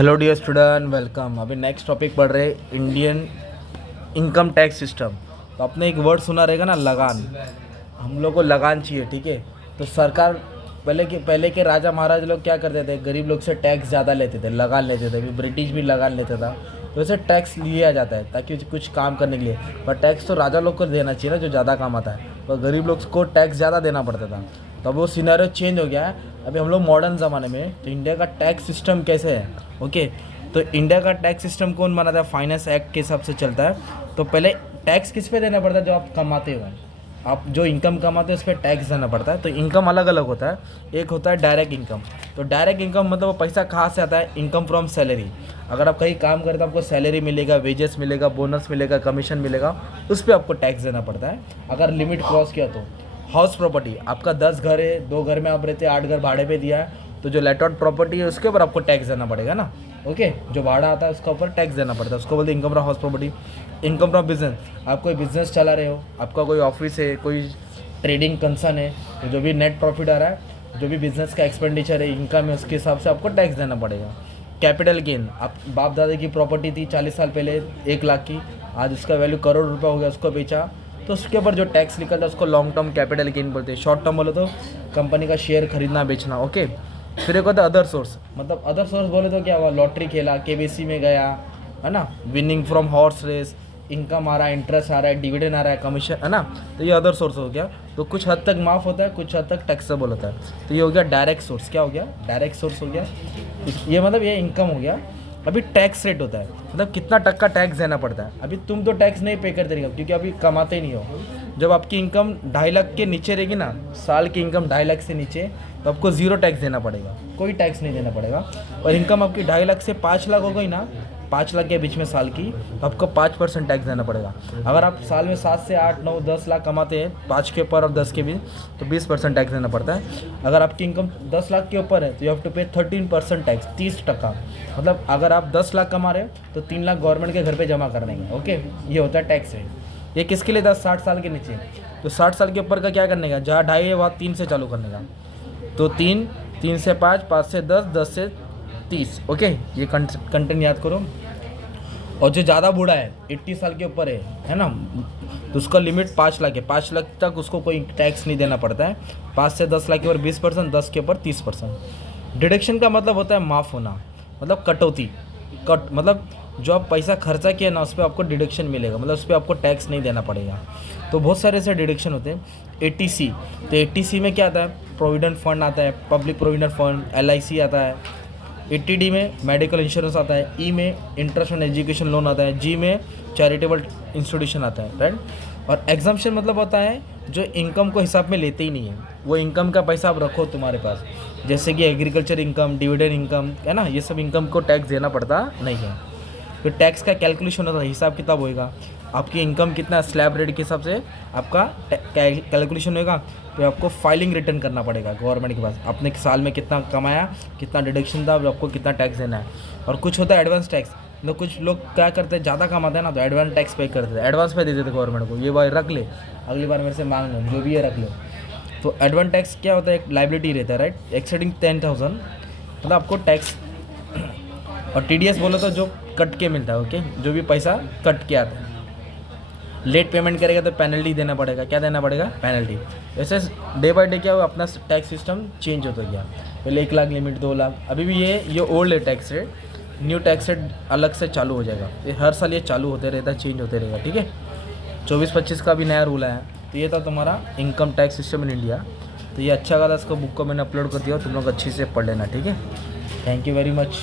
Hello dear student, welcome. अभी next topic पढ़ रहे इंडियन इनकम टैक्स सिस्टम। तो आपने एक वर्ड सुना रहेगा ना, लगान। हम लोग को लगान चाहिए, ठीक है। तो सरकार पहले के राजा महाराज लोग क्या करते थे, गरीब लोग से टैक्स ज़्यादा लेते थे, लगान लेते थे। अभी ब्रिटिश भी लगान लेता था। तो वैसे टैक्स लिया जाता है ताकि कुछ काम करने के लिए। पर टैक्स तो राजा लोग को देना चाहिए ना, जो ज़्यादा काम आता है। पर गरीब लोग को टैक्स ज़्यादा देना पड़ता था। तो अब वो सिनेरियो चेंज हो गया है। अभी हम लोग मॉडर्न ज़माने में, तो इंडिया का टैक्स सिस्टम कैसे है, ओके। तो इंडिया का टैक्स सिस्टम कौन बनाता है? फाइनेंस एक्ट के हिसाब से चलता है। तो पहले टैक्स किस पे देना पड़ता है? जो आप कमाते हो, आप जो इनकम कमाते हो उस पर टैक्स देना पड़ता है। तो इनकम अलग अलग होता है। एक होता है डायरेक्ट इनकम। तो डायरेक्ट इनकम मतलब वो पैसा कहाँ से आता है? Income from salary. अगर आप कहीं काम करते हो, आपको सैलरी मिलेगा, वेजेस मिलेगा, बोनस मिलेगा, कमीशन मिलेगा, उस पर आपको टैक्स देना पड़ता है अगर लिमिट क्रॉस किया तो। हाउस प्रॉपर्टी, आपका 10 घर है, 2 घर में आप रहते हैं, 8 घर भाड़े पे दिया है, तो जो लेट आउट प्रॉपर्टी है उसके ऊपर आपको टैक्स देना पड़ेगा ना, ओके। जो भाड़ा आता है उसके ऊपर टैक्स देना पड़ता है, उसको बोलते हैं income from house property. Income from business, आप कोई बिजनेस चला रहे हो, आपका कोई ऑफिस है, कोई ट्रेडिंग कंसर्न है, तो जो भी नेट प्रॉफिट आ रहा है, जो भी बिजनेस का एक्सपेंडिचर है, इनकम है, उसके हिसाब से आपको टैक्स देना पड़ेगा। कैपिटल गेन, आप बाप दादा की प्रॉपर्टी थी 40 साल पहले 1 लाख की, आज उसका वैल्यू करोड़ रुपये हो गया, उसको बेचा, तो उसके ऊपर जो टैक्स निकलता है उसको लॉन्ग टर्म कैपिटल गेन बोलते हैं। शॉर्ट टर्म बोले तो कंपनी का शेयर खरीदना बेचना, ओके। फिर एक होता है अदर सोर्स, मतलब अदर सोर्स बोले तो क्या हुआ? लॉटरी खेला, केबीसी में गया, है ना, winning from horse race, income आ रहा है, इंटरेस्ट आ रहा है, डिविडेंड आ रहा है, कमीशन, है ना। तो ये अदर सोर्स हो गया। तो कुछ हद तक माफ़ होता है, कुछ हद तक टैक्सेबल होता है। तो ये हो गया डायरेक्ट सोर्स। क्या हो गया? डायरेक्ट सोर्स हो गया। ये मतलब ये इनकम हो गया। अभी टैक्स रेट होता है, मतलब कितना टक्का टैक्स देना पड़ता है। अभी तुम तो टैक्स नहीं पे करते रहेगा क्योंकि अभी कमाते ही नहीं हो। जब आपकी इनकम 2.5 लाख के नीचे रहेगी ना, साल की इनकम 2.5 लाख से नीचे, तो आपको ज़ीरो टैक्स देना पड़ेगा, कोई टैक्स नहीं देना पड़ेगा। और इनकम आपकी 2.5 लाख से 5 लाख हो गई ना, 5 लाख के बीच में साल की, तो आपको 5% टैक्स देना पड़ेगा। अगर आप साल में 7 से 8 9 10 लाख कमाते हैं, 5 के ऊपर और 10 के बीच, तो 20% टैक्स देना पड़ता है। अगर आपकी इनकम 10 लाख के ऊपर है तो यू हैव टू पे 13% टैक्स, 30%। मतलब अगर आप 10 लाख कमा रहे हो तो 3 लाख गवर्नमेंट के घर पे जमा करने का, ओके। ये होता है टैक्स रेट। ये किसके लिए था? 60 साल के नीचे। तो 60 साल के ऊपर का क्या करने का? जहाँ 2.5 है वहाँ 3 से चालू करने का। तो 3, 3 से 5, 5 से 10, 10 से 30, ओके। ये कंटेंट याद करो। और जो ज़्यादा बूढ़ा है, 80 साल के ऊपर है ना, तो उसका लिमिट 5 लाख है। 5 लाख तक उसको कोई टैक्स नहीं देना पड़ता है। 5 से 10 लाख के ऊपर 20%, 10 के ऊपर 30%। डिडक्शन का मतलब होता है माफ़ होना, मतलब कटौती। मतलब जो आप पैसा खर्चा किया ना, उस पर आपको डिडक्शन मिलेगा, मतलब उस पर आपको टैक्स नहीं देना पड़ेगा। तो बहुत सारे ऐसे डिडक्शन होते हैं। 80C, तो 80C में क्या आता है? प्रोविडेंट फंड आता है, पब्लिक प्रोविडेंट फंड, LIC आता है। 80D में मेडिकल इंश्योरेंस आता है। E में इंटरेस्ट ऑन एजुकेशन लोन आता है। G में चैरिटेबल इंस्टीट्यूशन आता है, राइट। और एग्जाम्पशन मतलब होता है जो इनकम को हिसाब में लेते ही नहीं है, वो इनकम का पैसा आप रखो तुम्हारे पास, जैसे कि एग्रीकल्चर इनकम, डिविडेंड इनकम, है ना, ये सब इनकम को टैक्स देना पड़ता नहीं है। तो टैक्स का कैलकुलेशन होता है, हिसाब किताब होएगा, आपकी इनकम कितना स्लैब रेट के हिसाब से आपका कैलकुलेशन होएगा। तो आपको फाइलिंग रिटर्न करना पड़ेगा गवर्नमेंट के पास, अपने साल में कितना कमाया, कितना डिडक्शन था, आपको कितना टैक्स देना है। और कुछ होता है एडवांस टैक्स, मतलब कुछ लोग क्या करते हैं, ज़्यादा कमाते हैं ना, तो एडवांस टैक्स पे करते थे, एडवांस पे देते थे गवर्नमेंट को, ये भाई रख ले, अगली बार मेरे से मांग लो, जो भी है रख लो। तो एडवांस टैक्स क्या होता है? एक लाइबिलिटी रहता है, राइट, एक्सीडिंग 10,000, मतलब आपको टैक्स। और TDS बोलो तो जो कट के मिलता है, ओके, जो भी पैसा कट के आता है। लेट पेमेंट करेगा तो पेनल्टी देना पड़ेगा। क्या देना पड़ेगा? पेनल्टी। ऐसे डे बाय डे क्या हुआ, अपना टैक्स सिस्टम चेंज होता गया। पहले 1 लाख लिमिट, 2 लाख, अभी भी ये ओल्ड है tax rate. New tax rate अलग से चालू हो जाएगा, ये हर साल ये चालू होते रहता है, चेंज होते रहेगा, ठीक है। 24-25 का भी नया रूल आया। तो ये था तुम्हारा income tax system in India. तो ये अच्छा था, इसको बुक को मैंने अपलोड कर दिया, तुम लोग अच्छी से पढ़ लेना, ठीक है। Thank you very much.